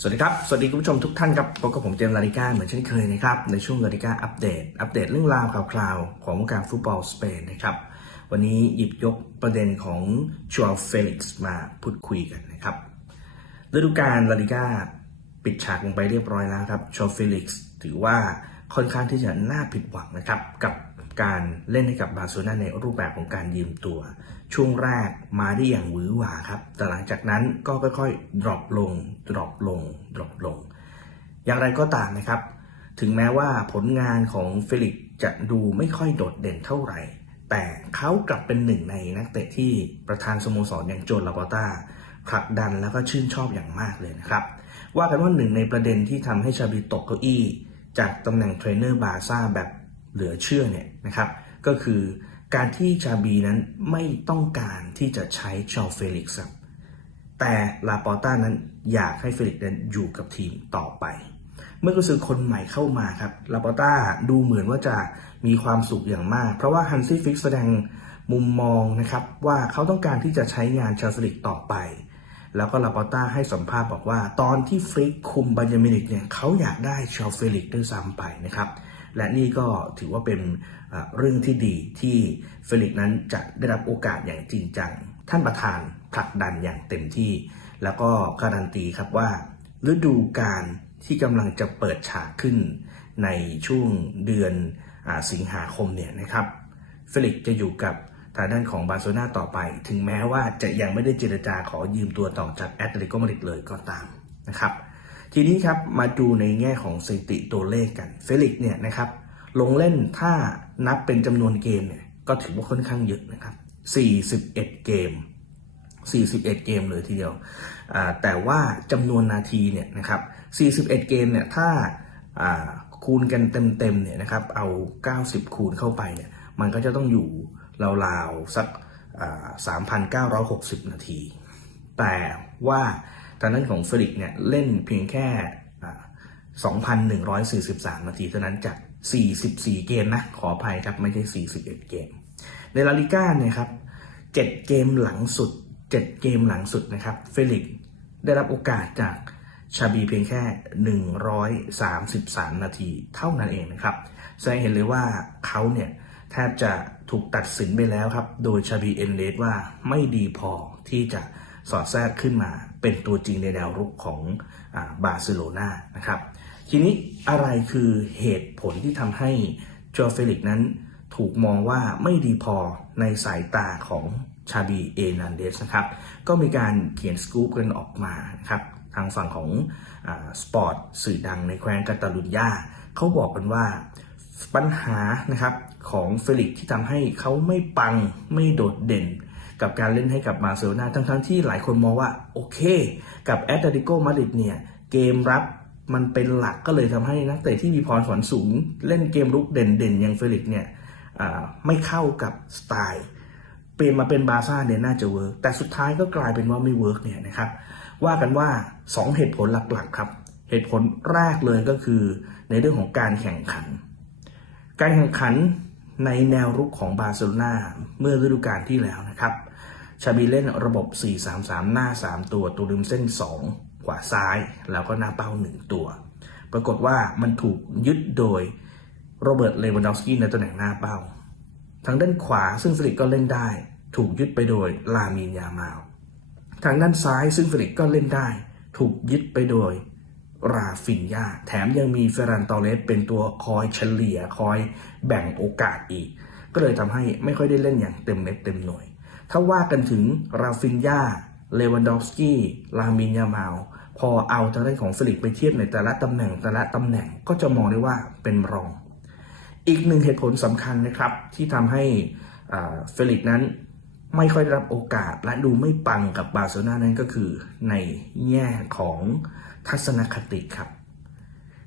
สวัสดีครับ สวัสดีคุณผู้ชมทุกท่านครับพบกับผมเจมส์ลาลิก้าเหมือนเช่นเคยนะครับในช่วงลาลิก้าอัปเดต อัปเดตเรื่องราวข่าวคราวของวงการฟุตบอลสเปนนะครับ วันนี้หยิบยกประเด็นของชัวเฟลิกซ์มาพูดคุยกันนะครับฤดูกาลลาลิก้าปิดฉากลงไปเรียบร้อยแล้วครับชัวเฟลิกซ์ถือว่าค่อนข้างที่จะน่าผิดหวังนะครับกับ การเล่นให้กับบาร์เซโลนาในรูปแบบของการยืมตัว ช่วงแรกมาได้อย่างหวือหวาครับ แต่หลังจากนั้นก็ค่อยๆ ดรอปลง ดรอปลง ดรอปลง อย่างไรก็ตามนะครับ ถึงแม้ว่าผลงานของเฟลิกจะดูไม่ค่อยโดดเด่นเท่าไหร่ แต่เขากลับเป็นหนึ่งในนักเตะที่ประธานสโมสรอย่างโจนลาปอต้าผลักดันแล้วก็ชื่นชอบอย่างมากเลยนะครับ ว่ากันว่าหนึ่งในประเด็นที่ทำให้ชาบีตกเก้าอี้ จากตำแหน่งเทรนเนอร์บาซ่าแบบ เหลือเชื่อเนี่ยนะครับก็คือการที่ชาบีนั้นไม่ต้องการที่จะใช้ชอเฟลิกซ์ครับแต่ลาปอต้านั้นอยากให้เฟลิกซ์นั้นอยู่กับทีมต่อไป เมื่อกุซื้อคนใหม่เข้ามาครับลาปอต้าดูเหมือนว่าจะมีความสุขอย่างมาก เพราะว่าฮันซี่ฟิกแสดงมุมมองนะครับว่าเขาต้องการที่จะใช้งานชาเฟลิกซ์ต่อไป แล้วก็ลาปอต้าให้สัมภาษณ์บอกว่า ตอนที่ฟิกคุมบาเยร์มินิกเนี่ยเขาอยากได้ชอเฟลิกซ์ด้วยซ้ำไปนะครับ และนี่ก็ถือว่าเป็นเรื่องที่ดีที่เฟลิกนั้นจะได้รับโอกาสอย่างจริงจัง ท่านประธานผลักดันอย่างเต็มที่ แล้วก็การันตีครับว่า ฤดูกาลที่กำลังจะเปิดฉากขึ้น ในช่วงเดือนอสิงหาคมเนี่ยนะครับเฟลิกจะอยู่กับทางด้านของบาร์เซโลนาต่อไป ถึงแม้ว่าจะยังไม่ได้เจรจาขอยืมตัวต่อจากแอตเลติโกมาดริดเลยก็ตามนะครับ ทีนี้ครับมาดูในแง่ของสถิติตัวเลขกันเฟลิกซ์เนี่ยนะครับลงเล่นถ้านับเป็นจำนวนเกมเนี่ยก็ถือว่าค่อนข้างเยอะนะครับ 41 เกม 41 เกมเลยทีเดียว แต่ว่าจำนวนนาทีเนี่ยนะครับ 41 เกมเนี่ยถ้าคูณกันเต็มๆเนี่ยนะครับเอา 90 คูณเข้าไปเนี่ยมันก็จะต้องอยู่ราวๆสัก 3,960 นาที แต่ว่า ทางด้านของเฟลิกเนี่ยเล่นเพียงแค่ 2,143 นาทีเท่านั้นจาก 44 เกมนะ ขออภัยครับไม่ใช่ 41 เกม ในลาลิก้าเนี่ยครับ 7 เกมหลังสุด 7 เกมหลังสุดนะครับเฟลิกซ์ได้รับโอกาสจากชาบีเพียงแค่ 133 นาทีเท่านั้นเองนะครับ แสดงเห็นเลยว่าเขาเนี่ยแทบจะถูกตัดสินไปแล้วครับ โดยชาบีเอนเลสว่าไม่ดีพอที่จะ สอดแทรกขึ้นมา เป็นตัวจริงในแนวรุกของบาร์เซโลนานะครับ ทีนี้อะไรคือเหตุผลที่ทำให้จอเฟลิกนั้นถูกมองว่าไม่ดีพอในสายตาของชาบีเอนันเดสนะครับ ก็มีการเขียนสกู๊ปกันออกมาครับทางฝั่งของสปอร์ตสื่อดังในแคว้นกาตาลุญญาเขาบอกกันว่าปัญหานะครับของเฟลิกที่ทำให้เขาไม่ปังไม่โดดเด่น กับการเล่นให้กับบาร์เซโลนาทั้งๆที่หลายคนมองว่าโอเค กับแอตเลติโกมาดริดเนี่ยเกมรับมันเป็นหลักก็เลยทำให้นักเตะที่มีพรสวรรค์สูง เล่นเกมรุกเด่นๆ อย่างเฟลิกเนี่ยไม่เข้ากับสไตล์เปลี่ยนมาเป็นบาซ่าเนี่ยน่าจะเวิร์กแต่สุดท้ายก็กลายเป็นว่าไม่เวิร์กเนี่ยนะครับว่ากันว่า 2 เหตุผลหลักๆครับ เหตุผลแรกเลยก็คือในเรื่องของการแข่งขัน การแข่งขัน ในแนวรุกของบาร์เซโลนาเมื่อฤดูกาลที่แล้วนะครับ ชาบีเล่นระบบ 4-3-3 หน้า 3 ตัว ตัวริมเส้น 2 ขวาซ้าย แล้วก็หน้าเป้า 1 ตัว ปรากฏว่ามันถูกยึดโดยโรเบิร์ต เลวันดอฟสกี้ในตำแหน่งหน้าเป้า ทางด้านขวาซึ่งฟริกก็เล่นได้ ถูกยึดไปโดยลามีนยามาลทางด้านซ้ายซึ่งฟริกก็เล่นได้ ถูกยึดไปโดย ราฟินยาแถมยังมีเฟรันตอเรสเป็นตัวคอยเฉลี่ยคอยแบ่งโอกาสอีก ก็เลยทำให้ไม่ค่อยได้เล่นอย่างเต็มเม็ดเต็มหน่วย ถ้าว่ากันถึงราฟินยาเลวันดอฟสกี้ลามินยามาลพอเอาทางด้านของเฟลิกไปเทียบในแต่ละตำแหน่งแต่ละตำแหน่งก็จะมองได้ว่าเป็นรอง อีกหนึ่งเหตุผลสำคัญนะครับที่ทำให้อ่าเฟลิกนั้น ไม่ค่อยได้รับโอกาสและดูไม่ปังกับบาร์เซโลนานั้นก็คือในแง่ของทัศนคติครับ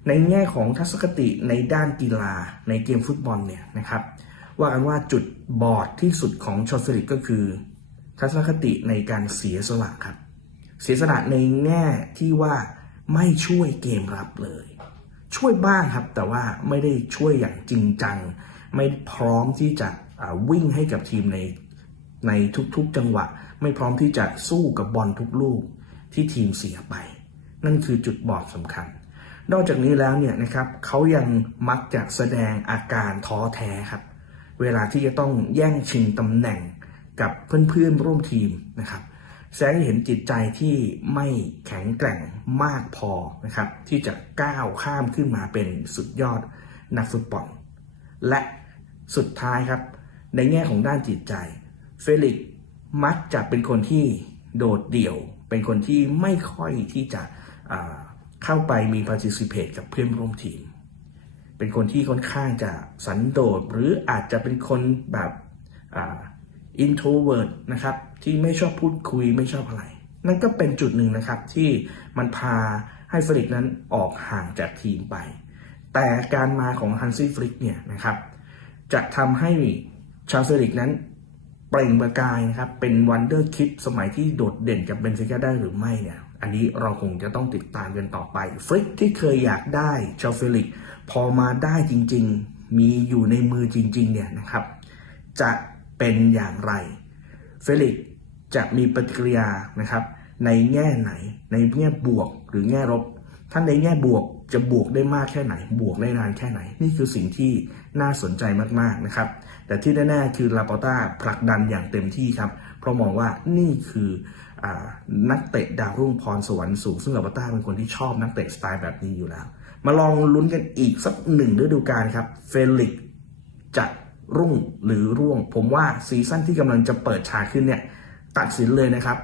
ในแง่ของทัศนคติในด้านกีฬาในเกมฟุตบอลเนี่ยนะครับ ว่ากันว่าจุดบอดที่สุดของชอตเฟลิกก็คือ ทัศนคติในการเสียสละครับ เสียสละในแง่ที่ว่าไม่ช่วยเกมรับเลย ช่วยบ้างครับแต่ว่าไม่ได้ช่วยอย่างจริงจัง ไม่พร้อมที่จะวิ่งให้กับทีมใน ในทุกๆจังหวะ ไม่พร้อมที่จะสู้กับบอลทุกลูกที่ทีมเสียไป นั่นคือจุดบอดสำคัญ นอกจากนี้แล้วเนี่ยนะครับเขายังมักจะแสดงอาการท้อแท้ครับ เวลาที่จะต้องแย่งชิงตำแหน่งกับเพื่อนๆร่วมทีมนะครับแสดงให้เห็นจิตใจที่ไม่แข็งแกร่งมากพอนะครับ ที่จะก้าวข้ามขึ้นมาเป็นสุดยอดนักฟุตบอลและสุดท้ายครับ ในแง่ของด้านจิตใจ เฟลิกมักจะเป็นคนที่โดดเดี่ยว เป็นคนที่ไม่ค่อยที่จะเข้าไปมี participate กับเพื่อนร่วมทีม เป็นคนที่ค่อนข้างจะสันโดษหรืออาจจะเป็นคนแบบอ่า introvert นะครับที่ไม่ชอบพูดคุยไม่ชอบอะไร นั่นก็เป็นจุดหนึ่งนะครับที่มันพาให้ฟลิกนั้นออกห่างจากทีมไป แต่การมาของฮันซี่ฟลิกเนี่ยนะครับจะทำให้ชาเฟลิกนั้น เปล่งประกายนะครับ เป็นวันเดอร์คิดสมัยที่โดดเด่นกับเบนฟิก้าได้หรือไม่เนี่ย อันนี้เราคงจะต้องติดตามกันต่อไปฟลิกที่เคยอยากได้เชาเฟลิกพอมาได้จริง ๆ มีอยู่ในมือจริง ๆ เนี่ยนะครับ จะเป็นอย่างไร เฟลิกจะมีปฏิกิริยานะครับ ในแง่ไหน ในแง่บวกหรือแง่ลบ ถ้านในแง่บวกจะบวกได้มากแค่ไหน บวกได้นานแค่ไหน นี่คือสิ่งที่น่าสนใจมากๆนะครับ แต่ที่แน่ๆคือลาปอต้าผลักดันอย่างเต็มที่ครับ เพราะมองว่านี่คืออนักเตะดาวรุ่งพรสวรรค์สูง ซึ่งลาปอต้าเป็นคนที่ชอบนักเตะสไตล์แบบนี้อยู่แล้ว มาลองลุ้นกันอีกสักหนึ่งฤดูกาลครับ เฟลิกซ์จะรุ่งหรือร่วง ผมว่าซีซั่นที่กำลังจะเปิดฉากขึ้นเนี่ยตัดสินเลยนะครับ